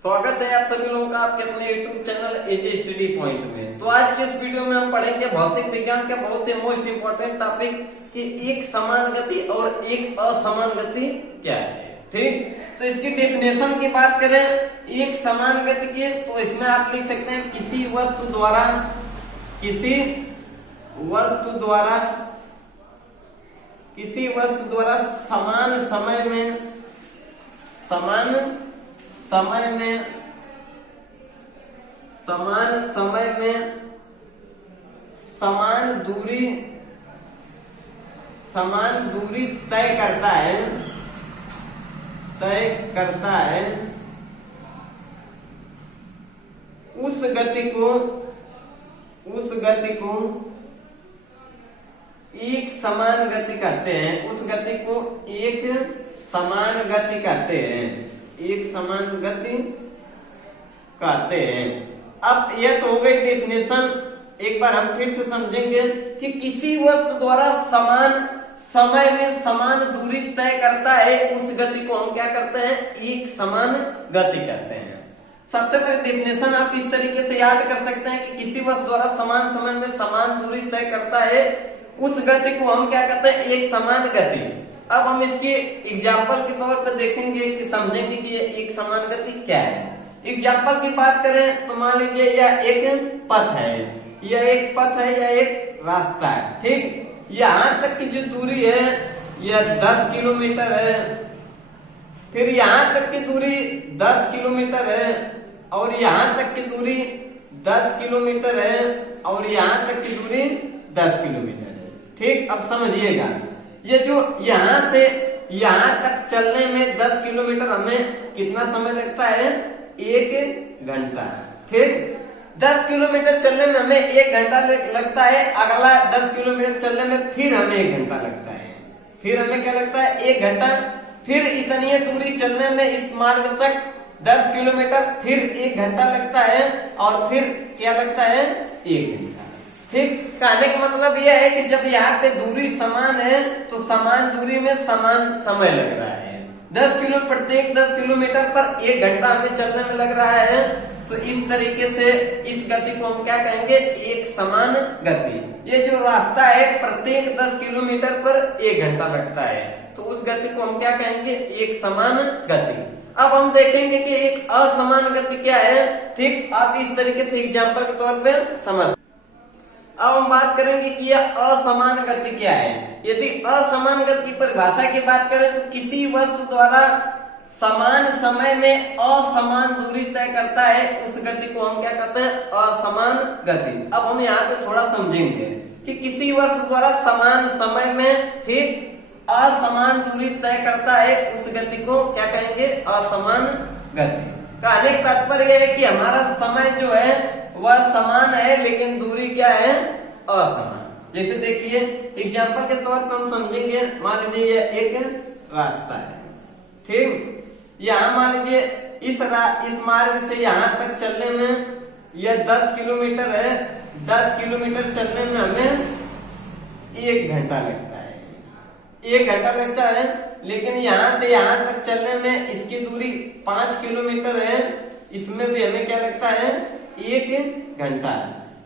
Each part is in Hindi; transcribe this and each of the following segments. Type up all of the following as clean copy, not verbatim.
स्वागत है आप सभी लोगों का आपके अपने YouTube चैनल एजे स्टडी पॉइंट में। तो आज के इस वीडियो में हम पढ़ेंगे भौतिक विज्ञान के बहुत ही मोस्ट इंपोर्टेंट टॉपिक कि एक समान गति और एक असमान गति क्या है। ठीक, तो इसकी डेफिनेशन की बात करें एक समान गति की, तो इसमें आप लिख सकते हैं किसी वस्तु द्वारा समान समय में समान दूरी तय करता है उस गति को एक समान गति कहते हैं। उस गति को एक समान गति कहते हैं। अब यह तो हो गई डेफिनेशन। एक बार हम फिर से समझेंगे कि किसी वस्तु द्वारा समान समय में समान दूरी तय करता है, उस गति को हम क्या करते हैं, एक समान गति कहते हैं। सबसे पहले डेफिनेशन आप इस तरीके से याद कर सकते हैं कि किसी वस्तु द्वारा समान समय में समान दूरी तय करता है, उस गति को हम क्या कहते हैं, एक समान गति। अब हम इसकी एग्जाम्पल के तौर पर देखेंगे कि समझेंगे कि ये एक समान गति क्या है। एग्जाम्पल की बात करें तो मान लीजिए यह एक पथ है, यह एक रास्ता है। ठीक, यहाँ तक की जो दूरी है यह 10 किलोमीटर है, फिर यहाँ तक की दूरी 10 किलोमीटर है, और यहाँ तक की दूरी 10 किलोमीटर है, और यहाँ तक की दूरी 10 किलोमीटर है। ठीक, अब समझिएगा ये जो यहाँ से यहाँ तक चलने में 10 किलोमीटर हमें कितना समय लगता है, 1 घंटा। ठीक, 10 किलोमीटर चलने में हमें 1 घंटा लगता है, अगला 10 किलोमीटर चलने में फिर हमें 1 घंटा लगता है, फिर हमें क्या लगता है, 1 घंटा। फिर इतनी दूरी चलने में इस मार्ग तक 10 किलोमीटर फिर 1 घंटा लगता है, और फिर क्या लगता है, 1 घंटा। ठीक, कहने का मतलब यह है कि जब यहाँ पे दूरी समान है तो समान दूरी में समान समय लग रहा है। प्रत्येक 10 किलोमीटर पर 1 घंटा हमें चलने में लग रहा है, तो इस तरीके से इस गति को हम क्या कहेंगे, एक समान गति। ये जो रास्ता है प्रत्येक 10 किलोमीटर पर 1 घंटा लगता है, तो उस गति को हम क्या कहेंगे, एक समान गति। अब हम देखेंगे कि एक असमान गति क्या है। ठीक, आप इस तरीके से एग्जाम्पल के तौर पे समझ। अब हम बात करेंगे कि यह असमान गति क्या है। यदि असमान गति की परिभाषा की बात करें तो किसी वस्तु द्वारा समान समय में असमान दूरी तय करता है, उस गति को हम क्या कहते हैं, असमान गति। अब हम यहाँ पे थोड़ा समझेंगे कि किसी वस्तु द्वारा समान समय में, ठीक, असमान दूरी तय करता है, उस गति को क्या कहेंगे, असमान गति। कहने का तात्पर्य है कि हमारा समय जो है वह समान है लेकिन दूरी क्या है, असमान। जैसे देखिए एग्जाम्पल के तौर पर हम समझेंगे, मान लीजिए यह एक रास्ता है। ठीक, यहाँ मान लीजिए इस मार्ग से यहाँ तक चलने में यह 10 किलोमीटर है। 10 किलोमीटर चलने में हमें 1 घंटा लगता है, 1 घंटा लगता है। लेकिन यहाँ से यहाँ तक चलने में इसकी दूरी 5 किलोमीटर है, इसमें भी हमें क्या लगता है, 1 घंटा।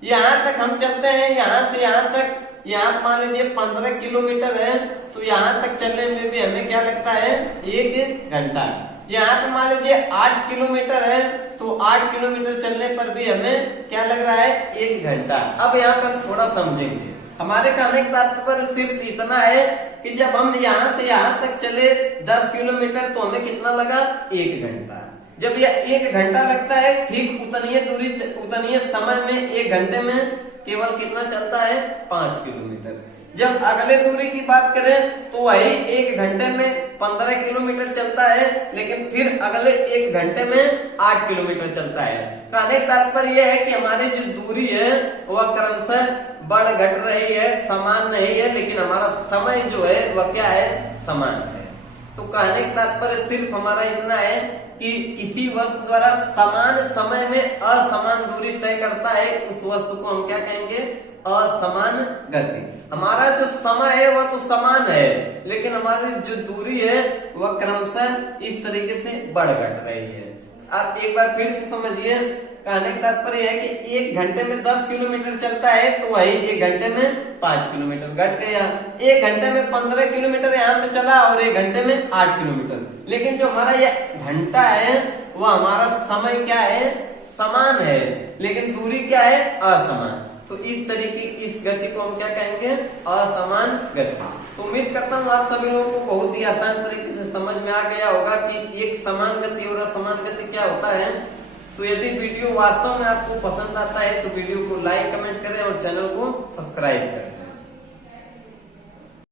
यहाँ तक हम चलते हैं, यहाँ से यहाँ तक, यहाँ मान लीजिए 15 किलोमीटर है, तो यहाँ तक चलने में भी हमें क्या लगता है, 1 घंटा। यहाँ पे मान लीजिए 8 किलोमीटर है, तो 8 किलोमीटर चलने पर भी हमें क्या लग रहा है, 1 घंटा। अब यहाँ पर थोड़ा समझेंगे। हमारे कहने का तात्पर्य सिर्फ इतना है कि जब हम यहाँ से यहाँ तक चले 10 किलोमीटर तो हमें कितना लगा, 1 घंटा। जब यह 1 घंटा लगता है, ठीक उतनी समय में 1 घंटे में केवल कितना चलता है, 5 किलोमीटर। जब अगले दूरी की बात करें तो वही 1 घंटे में 15 किलोमीटर चलता है, लेकिन फिर अगले 1 घंटे में 8 किलोमीटर चलता है। कहने का तात्पर्य यह है कि हमारी जो दूरी है वह क्रमशः बढ़ घट रही है, समान नहीं है, लेकिन हमारा समय जो है वह क्या है, समान है। तो कहने का तात्पर्य सिर्फ हमारा इतना है कि किसी वस्तु द्वारा समान समय में असमान दूरी तय करता है, उस वस्तु को हम क्या कहेंगे, असमान गति। हमारा जो समय है वह तो समान है, लेकिन हमारी जो दूरी है वह क्रमशः इस तरीके से बढ़ घट रही है। आप एक बार फिर से समझिए, कहने का तात्पर्य है कि 1 घंटे में 10 किलोमीटर चलता है तो वही 1 घंटे में 5 किलोमीटर घट गया। 1 घंटे में 15 किलोमीटर यहाँ पे चला और 1 घंटे में 8 किलोमीटर। लेकिन जो हमारा ये घंटा है वो हमारा समय क्या है, समान है, लेकिन दूरी क्या है, असमान। तो इस तरीके इस गति को हम क्या कहेंगे, असमान गति। तो उम्मीद करता हूँ आप सभी लोगों को बहुत ही आसान तरीके से समझ में आ गया होगा कि एक समान गति और असमान गति क्या होता है। तो यदि वीडियो वास्तव में आपको पसंद आता है तो वीडियो को लाइक कमेंट करें और चैनल को सब्सक्राइब करें।